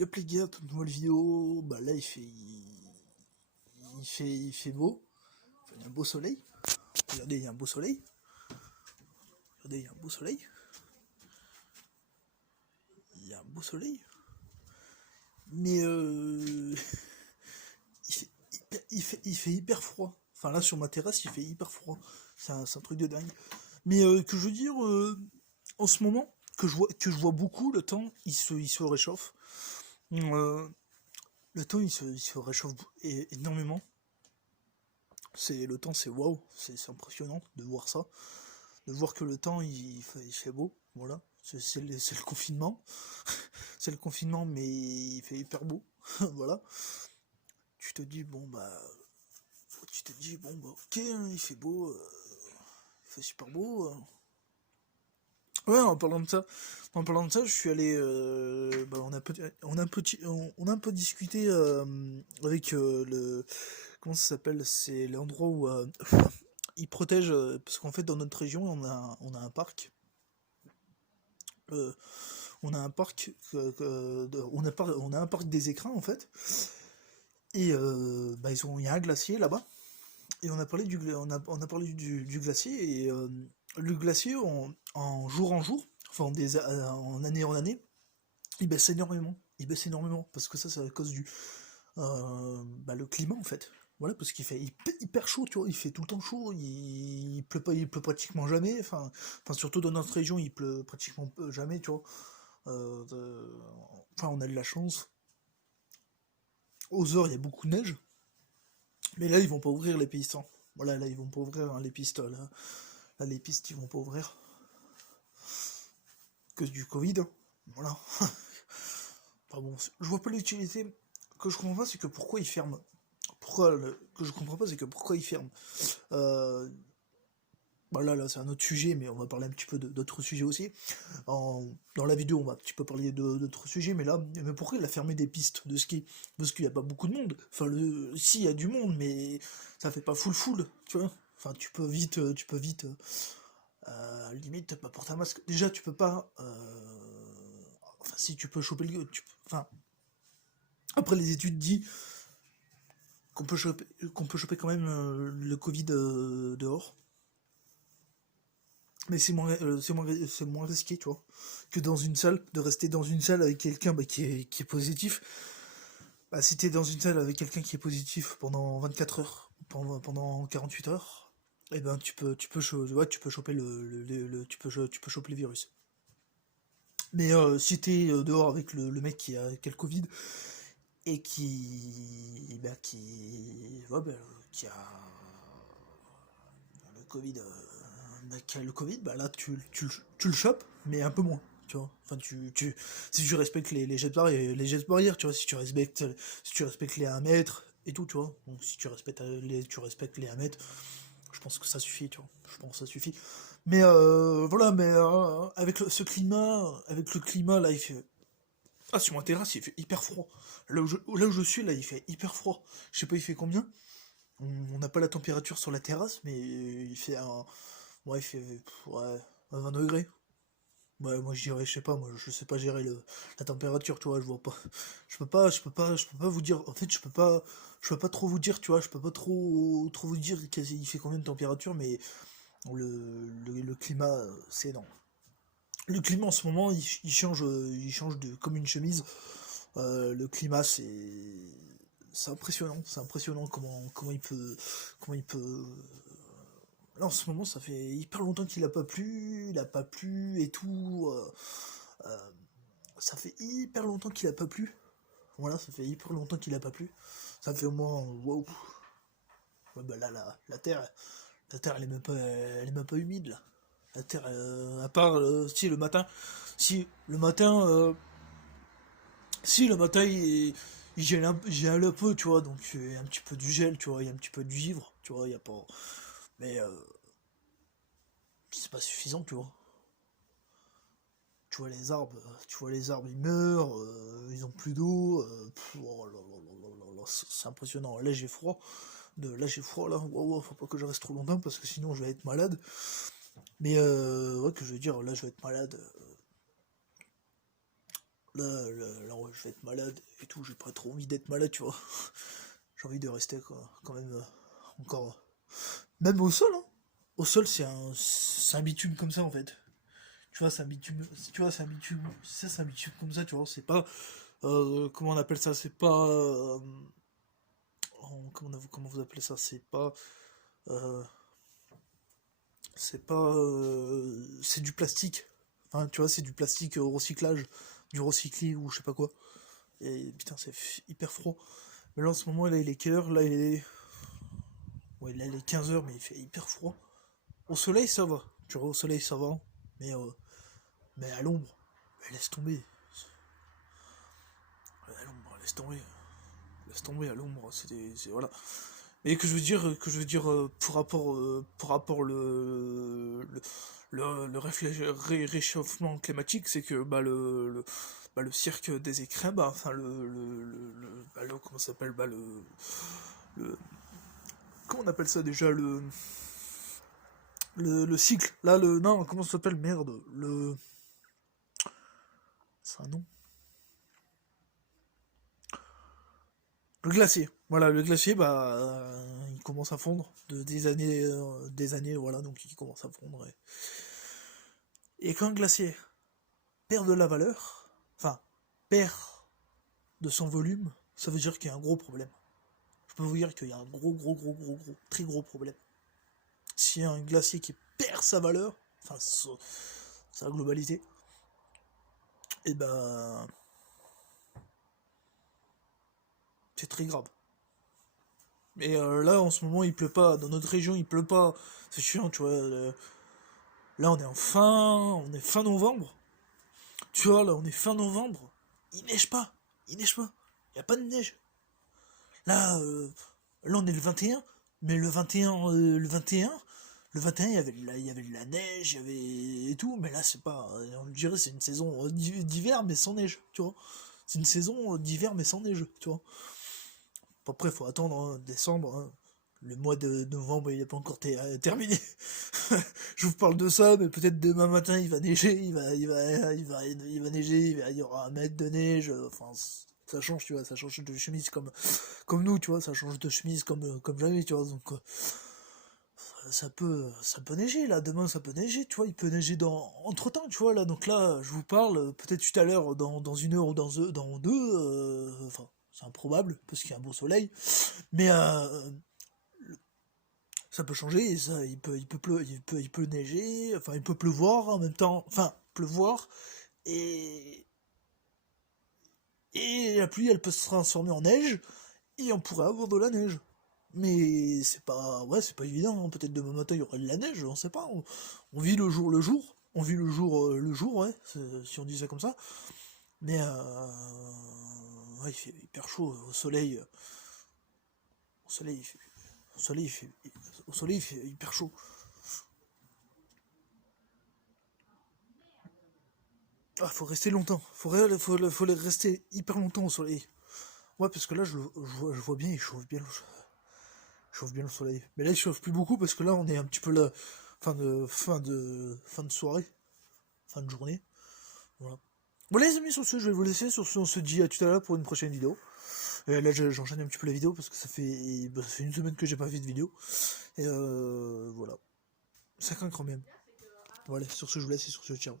Yop les gars, toute nouvelle vidéo. Bah là il fait beau. Enfin, il y a un beau soleil. Regardez, il y a un beau soleil. Regardez, il y a un beau soleil. Il y a un beau soleil. Mais il fait hyper froid. Enfin là sur ma terrasse il fait hyper froid. C'est un truc de dingue. Mais que je veux dire, en ce moment, que je vois beaucoup, le temps il se réchauffe. Euh, le temps il se réchauffe énormément. Le temps c'est waouh, c'est impressionnant de voir ça, de voir que le temps il fait beau, voilà. C'est le confinement, c'est le confinement mais il fait hyper beau, voilà. Tu te dis bon bah, ok, hein, il fait beau, il fait super beau. Ouais, en parlant de ça, je suis allé, bah, on a un peu discuté avec comment ça s'appelle, c'est l'endroit où ils protègent, parce qu'en fait dans notre région on a un parc, euh, on a un parc, on a un parc des écrins en fait, et bah, il y a un glacier là-bas, et on a parlé du glacier, et le glacier en jour, enfin en année, il baisse énormément, parce que ça c'est à cause du bah, le climat en fait. Voilà, parce qu'il fait hyper chaud, tu vois, il fait tout le temps chaud, il pleut pas, il pleut pratiquement jamais, enfin surtout dans notre région, il pleut pratiquement jamais, tu vois. Enfin, on a de la chance. Aux heures, il y a beaucoup de neige, mais là, ils vont pas ouvrir les pistes, hein. Voilà, là, ils vont pas ouvrir hein, les pistes, là, les pistes, ils vont pas ouvrir, que du Covid, hein. Voilà. Enfin bon, je vois pas l'utilité. Que je comprends pas, c'est que pourquoi ils ferment. Que je comprends pas, c'est que pourquoi ils ferment. Euh, Bah là, c'est un autre sujet, mais on va parler un petit peu d'autres sujets aussi. Dans la vidéo, on va un petit peu parler d'autres sujets, mais là, mais pourquoi il a fermé des pistes de ski? Parce qu'il n'y a pas beaucoup de monde. Enfin, si, il y a du monde, mais ça fait pas full, tu vois. Enfin, tu peux vite, limite, pas porter un masque. Déjà, tu peux pas, enfin, si tu peux choper enfin, après les études disent qu'on peut choper quand même le Covid dehors. Mais c'est moins risqué, tu vois, que dans une salle, de rester dans une salle avec quelqu'un bah, qui est positif. Bah, si t'es dans une salle avec quelqu'un qui est positif pendant 24 heures, pendant 48 heures, eh ben ouais, tu peux choper tu peux choper le virus. Mais si t'es dehors avec le mec qui a le Covid et ouais, bah, qui a le Covid, qui a le Covid, bah là tu le chopes, mais un peu moins. Tu vois, enfin si tu respectes les gestes barrières, tu vois, si tu respectes les 1 mètre et tout, tu vois, donc si tu respectes les 1 mètre, je pense que ça suffit, tu vois, je pense que ça suffit. Mais voilà, mais avec le climat là, il fait, ah sur ma terrasse il fait hyper froid. Là où je suis là, il fait hyper froid. Je sais pas il fait combien. On n'a pas la température sur la terrasse, mais il fait un, ouais, il fait ouais, 20 degrés. Ouais, moi je dirais, je sais pas, moi je sais pas gérer la température, tu vois, je vois pas. Je peux pas vous dire, en fait, je peux pas trop vous dire, tu vois, je peux pas trop vous dire il fait combien de température, mais le climat, c'est énorme. Le climat en ce moment, il change de, comme une chemise. Le climat, c'est impressionnant comment il peut, là, en ce moment, ça fait hyper longtemps qu'il a pas plu, il a pas plu et tout. Euh, Ça fait hyper longtemps qu'il a pas plu. Voilà, ça fait hyper longtemps qu'il a pas plu. Ça fait au moins, waouh. Ouais, bah là, la terre, elle est même pas humide là. La terre, à part si le matin, si le matin, si le matin il gèle un peu, tu vois, donc il y a un petit peu du gel, tu vois, il y a un petit peu du givre, tu vois, il y a pas, mais c'est pas suffisant, tu vois. Tu vois les arbres, ils meurent, ils ont plus d'eau, oh là là là là là là, c'est impressionnant. Là j'ai froid là, wow, wow, faut pas que je reste trop longtemps parce que sinon je vais être malade. Mais ouais, que je veux dire, là je vais être malade. Là, ouais, je vais être malade et tout, j'ai pas trop envie d'être malade, tu vois. J'ai envie de rester, quoi, quand même, encore. Même au sol, hein. Au sol, c'est un bitume comme ça, en fait. Tu vois, c'est un bitume, tu vois, c'est un bitume comme ça, tu vois, c'est pas, comment on appelle ça, c'est pas, comment vous appelez ça, euh, c'est du plastique. Enfin, tu vois, c'est du plastique au recyclage, du recyclé ou je sais pas quoi. Et putain, c'est hyper froid. Mais là, en ce moment, là, il est quelle heure? Là, ouais, là, il est 15 heures, mais il fait hyper froid. Au soleil, ça va. Tu vois, au soleil, ça va. Mais, euh, mais à l'ombre, laisse tomber. À l'ombre, laisse tomber. Laisse tomber à l'ombre, voilà. Et pour rapport réchauffement climatique, c'est que le cirque des écrins, bah, enfin comment ça s'appelle, le, comment on appelle ça déjà, le cycle, là, non, comment ça s'appelle, merde, c'est un nom. Le glacier, voilà, le glacier, bah, il commence à fondre des années, voilà, donc il commence à fondre. Et quand un glacier perd de la valeur, enfin, perd de son volume, ça veut dire qu'il y a un gros problème. Je peux vous dire qu'il y a un gros, très gros problème. S'il y a un glacier qui perd sa valeur, enfin, sa globalité, et ben, c'est très grave. Et là, en ce moment, il pleut pas. Dans notre région, il pleut pas. C'est chiant, tu vois. Là, on est fin novembre. Tu vois, là, on est fin novembre. Il neige pas. Il neige pas. Il y a pas de neige. Là, là on est le 21, mais le 21, il y avait de la neige, il y avait et tout, mais là, c'est pas. On dirait c'est une saison d'hiver, mais sans neige, tu vois. C'est une saison d'hiver, mais sans neige, tu vois. Après, faut attendre décembre, hein. Le mois de novembre, il n'est pas encore terminé. Je vous parle de ça, mais peut-être demain matin, il va neiger, il va neiger, il y aura un mètre de neige. Enfin, ça change, tu vois, ça change de chemise comme nous, tu vois, ça change de chemise comme jamais, tu vois. Donc, ça peut neiger, là. Demain, ça peut neiger, tu vois. Il peut neiger entre temps, tu vois, là. Donc là, je vous parle, peut-être tout à l'heure, dans une heure ou dans deux, enfin, c'est improbable, parce qu'il y a un beau soleil. Mais ça peut changer, et ça, il peut neiger, enfin il peut pleuvoir en même temps, enfin pleuvoir, et, et la pluie elle peut se transformer en neige, et on pourrait avoir de la neige. Mais c'est pas évident, hein. Peut-être demain matin il y aurait de la neige, on sait pas, on vit le jour, on vit le jour, ouais, si on dit ça comme ça, mais ouais, il fait hyper chaud au soleil, au soleil, au soleil il fait hyper chaud. Ah, faut rester longtemps. Faut rester hyper longtemps au soleil. Ouais, parce que là, je vois bien, il chauffe bien le soleil. Mais là, il chauffe plus beaucoup parce que là, on est un petit peu là, fin de soirée, fin de journée. Voilà. Bon, les amis, sur ce, je vais vous laisser. Sur ce, on se dit à tout à l'heure pour une prochaine vidéo. Et là, j'enchaîne un petit peu la vidéo parce que ça fait une semaine que j'ai pas fait de vidéo. Et voilà. Ça craint quand même. Voilà, sur ce, je vous laisse et sur ce, ciao.